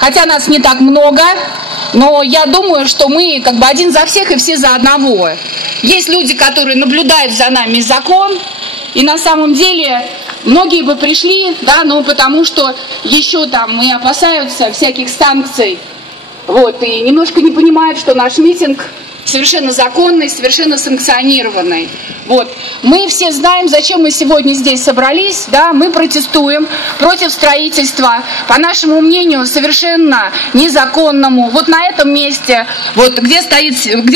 Хотя нас не так много, но я думаю, что мы как бы один за всех и все за одного. Есть люди, которые наблюдают за нами закон, и на самом деле многие бы пришли, да, но потому что еще там и опасаются всяких санкций, вот, и немножко не понимают, что наш митинг совершенно законный, совершенно санкционированный. Вот. Мы все знаем, зачем мы сегодня здесь собрались, да, мы протестуем против строительства, по нашему мнению, совершенно незаконному. Вот на этом месте, вот, где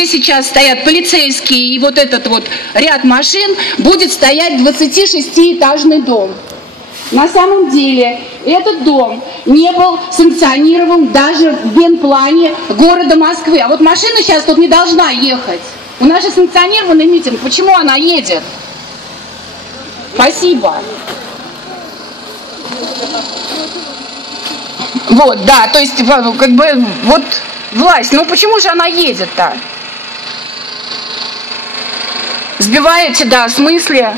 сейчас стоят полицейские и вот этот вот ряд машин, будет стоять 26-этажный дом. На самом деле этот дом не был санкционирован даже в генплане города Москвы. А вот машина сейчас тут не должна ехать. У нас же санкционированный митинг. Почему она едет? Спасибо. Вот, да, то есть, как бы, вот власть. Ну почему же она едет-то? Сбиваете, да, в смысле?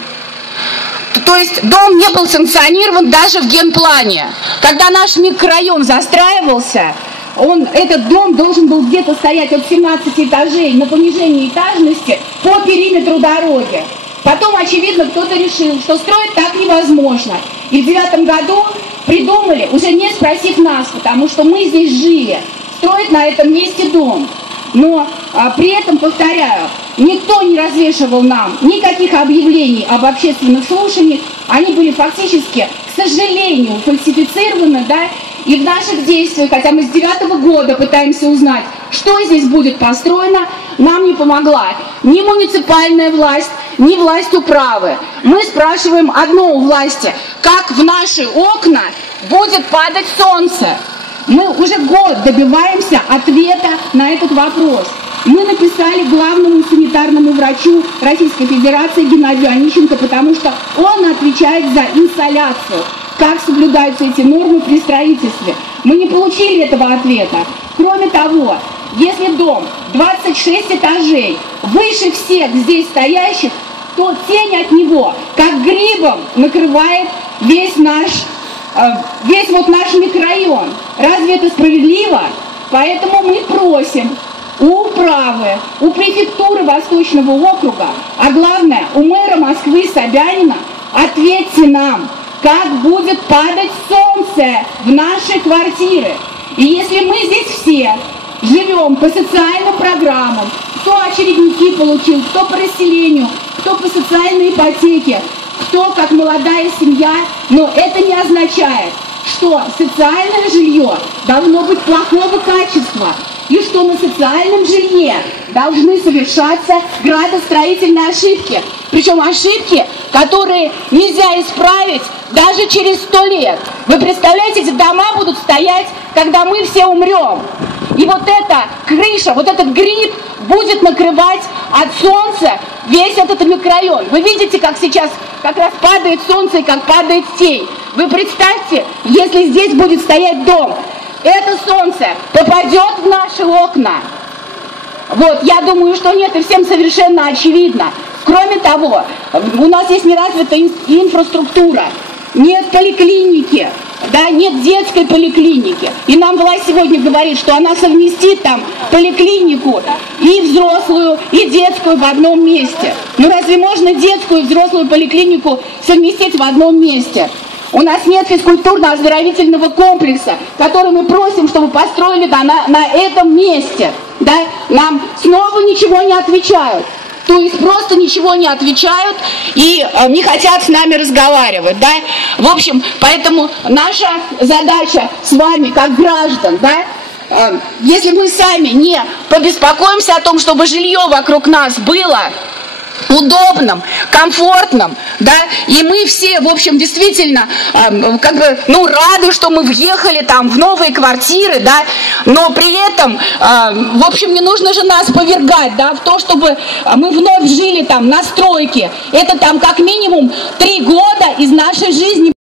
То есть дом не был санкционирован даже в генплане. Когда наш микрорайон застраивался, этот дом должен был где-то стоять от 17 этажей на понижении этажности по периметру дороги. Потом, очевидно, кто-то решил, что строить так невозможно. И в 2009 году придумали, уже не спросив нас, потому что мы здесь жили, строить на этом месте дом. Но при этом, повторяю, никто не развешивал нам никаких объявлений об общественных слушаниях. Они были фактически, к сожалению, фальсифицированы, да, и в наших действиях, хотя мы с 2009 года пытаемся узнать, что здесь будет построено, нам не помогла ни муниципальная власть, ни власть управы. Мы спрашиваем одно у власти: как в наши окна будет падать солнце? Мы уже год добиваемся ответа на этот вопрос. Мы написали главному санитарному врачу Российской Федерации Геннадию Онищенко, потому что он отвечает за инсоляцию. Как соблюдаются эти нормы при строительстве? Мы не получили этого ответа. Кроме того, если дом 26 этажей выше всех здесь стоящих, то тень от него, как грибом, накрывает весь вот наш микрорайон. Разве это справедливо? Поэтому мы просим у управы, у префектуры Восточного округа, а главное, у мэра Москвы Собянина, ответьте нам, как будет падать солнце в наши квартиры. И если мы здесь все живем по социальным программам, кто очередники получил, кто по расселению, кто по социальной ипотеке, кто как молодая семья, но это не означает, что социальное жилье должно быть плохого качества, и что на социальном жилье должны совершаться градостроительные ошибки. Причем ошибки, которые нельзя исправить даже через 100 лет. Вы представляете, эти дома будут стоять, когда мы все умрем. И вот эта крыша, вот этот гриб будет накрывать от солнца весь этот микрорайон. Вы видите, как сейчас как раз падает солнце и как падает тень. Вы представьте, если здесь будет стоять дом, это солнце попадет в наши окна. Вот, я думаю, что нет, и всем совершенно очевидно. Кроме того, у нас есть неразвитая инфраструктура, нет поликлиники, да, нет детской поликлиники. И нам власть сегодня говорит, что она совместит там поликлинику и взрослую, и детскую в одном месте. Ну разве можно детскую и взрослую поликлинику совместить в одном месте? У нас нет физкультурно-оздоровительного комплекса, который мы просим, чтобы построили, да, на этом месте. Да? Нам снова ничего не отвечают. То есть просто ничего не отвечают и не хотят с нами разговаривать. Да? В общем, поэтому наша задача с вами, как граждан, да, если мы сами не побеспокоимся о том, чтобы жилье вокруг нас было удобным, комфортным, да, и мы все, в общем, действительно, как бы, ну, рады, что мы въехали там в новые квартиры, да, но при этом, в общем, не нужно же нас повергать, да, в то, чтобы мы вновь жили там на стройке. Это там как минимум 3 года из нашей жизни.